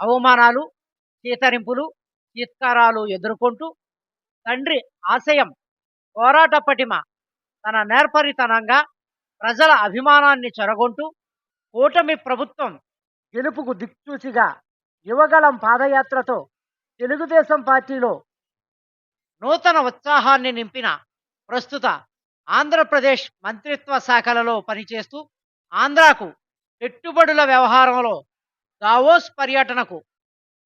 అవమానాలు చీతరింపులు చీత్కారాలు ఎదుర్కొంటూ తండ్రి ఆశయం పోరాట పటిమ తన నేర్పరితనంగా ప్రజల అభిమానాన్ని చెరగొంటూ కూటమి ప్రభుత్వం గెలుపుకు దిక్చూచిగా యువగళం పాదయాత్రతో తెలుగుదేశం పార్టీలో నూతన ఉత్సాహాన్ని నింపిన ప్రస్తుత ఆంధ్రప్రదేశ్ మంత్రిత్వ శాఖలలో పనిచేస్తూ ఆంధ్రాకు పెట్టుబడుల వ్యవహారంలో దావోస్ పర్యటనకు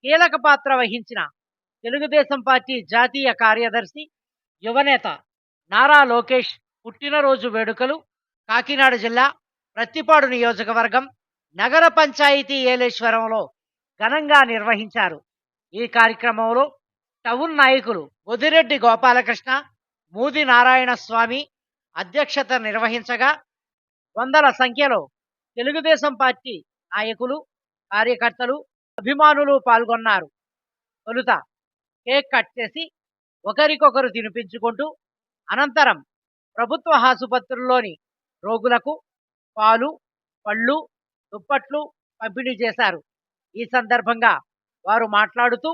కీలక పాత్ర వహించిన తెలుగుదేశం పార్టీ జాతీయ కార్యదర్శి యువనేత నారా లోకేష్ పుట్టినరోజు వేడుకలు కాకినాడ జిల్లా ప్రత్తిపాడు నియోజకవర్గం నగర పంచాయతీ ఏలేశ్వరంలో ఘనంగా నిర్వహించారు. ఈ కార్యక్రమంలో టౌన్ నాయకులు బొదిరెడ్డి గోపాలకృష్ణ మూది నారాయణ స్వామి అధ్యక్షత నిర్వహించగా వందల సంఖ్యలో తెలుగుదేశం పార్టీ నాయకులు కార్యకర్తలు అభిమానులు పాల్గొన్నారు. తొలుత కేక్ కట్ చేసి ఒకరికొకరు తినిపించుకుంటూ అనంతరం ప్రభుత్వ ఆసుపత్రుల్లోని రోగులకు పాలు పళ్ళు దుప్పట్లు పంపిణీ చేశారు. ఈ సందర్భంగా వారు మాట్లాడుతూ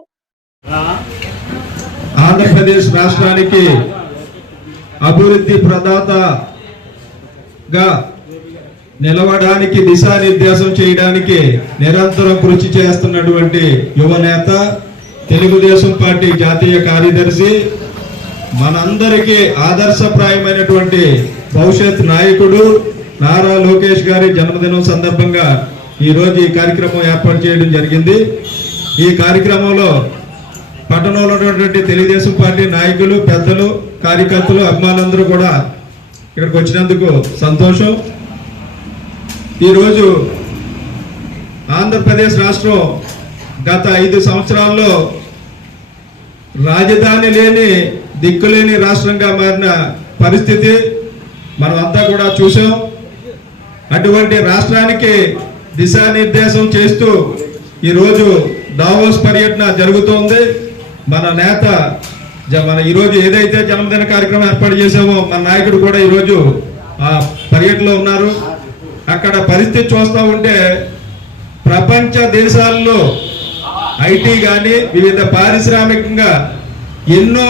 ఆంధ్రప్రదేశ్ రాష్ట్రానికి అభివృద్ధి ప్రదాతగా నిలవడానికి దిశానిర్దేశం చేయడానికి నిరంతరం కృషి చేస్తున్నటువంటి యువ నేత తెలుగుదేశం పార్టీ జాతీయ కార్యదర్శి మనందరికీ ఆదర్శప్రాయమైనటువంటి భవిష్యత్ నాయకుడు నారా లోకేష్ గారి జన్మదినం సందర్భంగా ఈరోజు ఈ కార్యక్రమం ఏర్పాటు చేయడం జరిగింది. ఈ కార్యక్రమంలో పట్టణంలో ఉన్నటువంటి తెలుగుదేశం పార్టీ నాయకులు పెద్దలు కార్యకర్తలు అభిమానులందరూ కూడా ఇక్కడికి వచ్చినందుకు సంతోషం. ఈరోజు ఆంధ్రప్రదేశ్ రాష్ట్రం గత ఐదు సంవత్సరాల్లో రాజధాని లేని దిక్కులేని రాష్ట్రంగా మారిన పరిస్థితి మనం అంతా కూడా చూసాం అటువంటి రాష్ట్రానికి దిశానిర్దేశం చేస్తూ ఈరోజు దావోస్ పర్యటన జరుగుతోంది. మన నేత జ- మన ఈరోజు ఏదైతే జన్మదిన కార్యక్రమం ఏర్పాటు చేసామో మన నాయకుడు కూడా ఈరోజు ఆ పర్యటనలో ఉన్నారు. అక్కడ పరిస్థితి చూస్తూ ఉంటే ప్రపంచ దేశాల్లో ఐటీ కానీ వివిధ పారిశ్రామికంగా ఎన్నో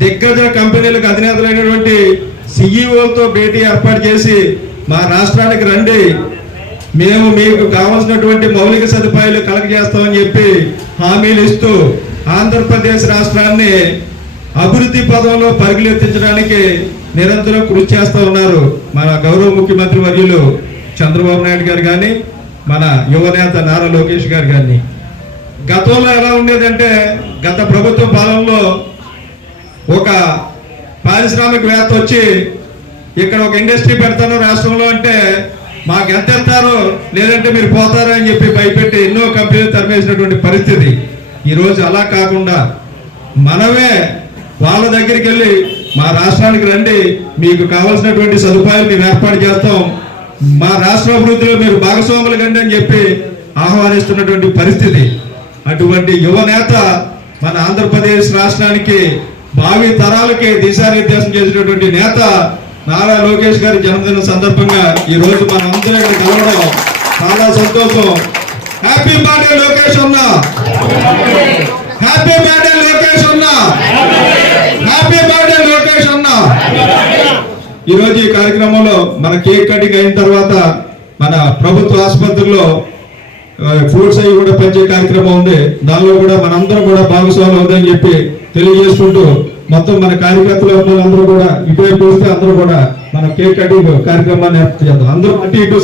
దిగ్గజ కంపెనీలకు అధినేతలైనటువంటి సిఇఓతో భేటీ ఏర్పాటు చేసి మా రాష్ట్రానికి రండి. మేము మీకు కావాల్సినటువంటి మౌలిక సదుపాయాలు కలగజేస్తామని చెప్పి హామీలు ఇస్తూ ఆంధ్రప్రదేశ్ రాష్ట్రాన్ని అభివృద్ధి పదంలో పరుగులెత్తించడానికి నిరంతరం కృషి చేస్తూ ఉన్నారు మన గౌరవ ముఖ్యమంత్రి వర్యులు. చంద్రబాబు నాయుడు గారు కానీ మన యువనేత నారా లోకేష్ గారు కానీ గతంలో ఎలా ఉండేదంటే గత ప్రభుత్వ పాలనలో ఒక పారిశ్రామికవేత్త వచ్చి ఇక్కడ ఒక ఇండస్ట్రీ పెడతాను రాష్ట్రంలో అంటే మాకు ఎంత వెళ్తారో లేదంటే మీరు పోతారో అని చెప్పి భయపెట్టి ఎన్నో కంపెనీలు తరిమేసినటువంటి పరిస్థితి. ఈరోజు అలా కాకుండా మనమే వాళ్ళ దగ్గరికి వెళ్ళి మా రాష్ట్రానికి రండి మీకు కావాల్సినటువంటి సదుపాయాలు మేము ఏర్పాటు చేస్తాం. మా రాష్ట్ర అభివృద్ధిలో మీరు భాగస్వాములు కండి అని చెప్పి ఆహ్వానిస్తున్నటువంటి పరిస్థితి. అటువంటి యువ నేత మన ఆంధ్రప్రదేశ్ రాష్ట్రానికి భావి తరాలకి దిశానిర్దేశం చేసినటువంటి నేత నారా లోకేష్ గారి జన్మదిన సందర్భంగా ఈ రోజు మన అందరం కలవడం చాలా సంతోషం. హ్యాపీ బర్త్డే లోకేష్ అన్న. హ్యాపీ బర్త్డే లోకేష్ అన్న హ్యాపీ బర్త్డే లోకేష్ అన్న ఈ రోజు ఈ కార్యక్రమంలో మన కేక్ కటింగ్ అయిన తర్వాత మన ప్రభుత్వ ఆసుపత్రిలో ఫ్రూట్స్ అవి కూడా పంచే కార్యక్రమం ఉంది. దానిలో కూడా మనందరం కూడా భాగస్వాములు అవుతుందని చెప్పి తెలియజేసుకుంటూ మొత్తం మన కార్యకర్తలు అందరూ కూడా ఇటువైపు వస్తే అందరూ కూడా మన కేక్ కటింగ్ కార్యక్రమాన్ని ఏర్పాటు చేద్దాం. అందరూ అటు ఇటు